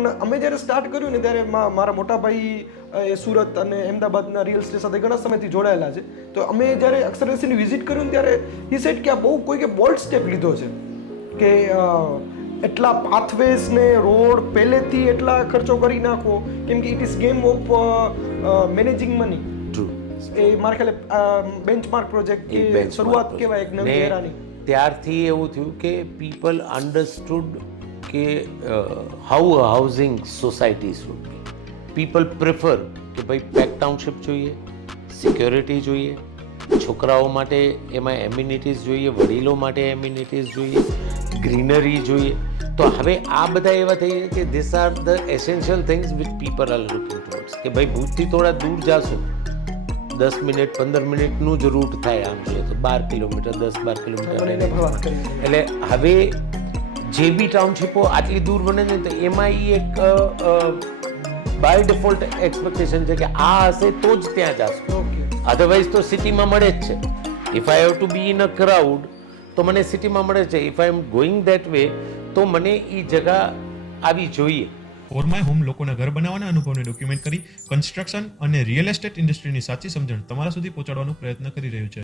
પણ અમે જ્યારે સ્ટાર્ટ કર્યું ને ત્યારે મારા મોટા ભાઈ એ સુરત અને અમદાવાદના રિયલ એસ્ટેટ સાથે ઘણા સમયથી જોડાયેલા છે. તો અમે જ્યારે અક્ષરસીની વિઝિટ કર્યું ને ત્યારે એ સેટ કે આ બહુ કોઈકે બોલ્ડ સ્ટેપ લીધો છે કે એટલા પાથવેઝ ને રોડ પહેલેથી એટલા ખર્ચો કરી નાખો, કેમ કે it is game of managing money. એ મારા ખ્યાલે બેન્ચમાર્ક પ્રોજેક્ટ કે શરૂઆત કહેવાય એક નવી એરાની. ત્યારથી એવું થયું કે પીપલ અન્ડરસ્ટુડ કે how a housing society should be. People prefer કે ભાઈ પેક ટાઉનશીપ જોઈએ, સિક્યોરિટી જોઈએ, છોકરાઓ માટે એમાં એમ્યુનિટીઝ જોઈએ, વડીલો માટે એમ્યુનિટીઝ જોઈએ, ગ્રીનરી જોઈએ. તો હવે આ બધા એવા થઈ ગયા કે this are the essential things which people are looking towards. કે ભાઈ ભુજથી થોડા દૂર જાશો, 10 મિનિટ 15 મિનિટનું જ રૂટ થાય આમ જોઈએ તો 12 કિલોમીટર 10-12 કિલોમીટર. એટલે હવે જે બી ટાઉનશીપો આટલી દૂર બને છે તો એમાં એ એક બાય ડિફોલ્ટ એક્સપેક્ટેશન છે કે આ હશે તો જ ત્યાં જશો, અધરવાઇઝ તો સિટીમાં મળે જ છે. If I have to B in a crowd તો મને સિટીમાં મળે છે. If I am going that way તો મને એ જગા આવી જોઈએ. ફોર માય હોમ લોકોના ઘર બનાવવાના અનુભવને ડોક્યુમેન્ટ કરી કન્સ્ટ્રક્શન અને રિયલ એસ્ટેટ ઇન્ડસ્ટ્રીની સાચી સમજણ તમારા સુધી પહોંચાડવાનો પ્રયત્ન કરી રહ્યું છે.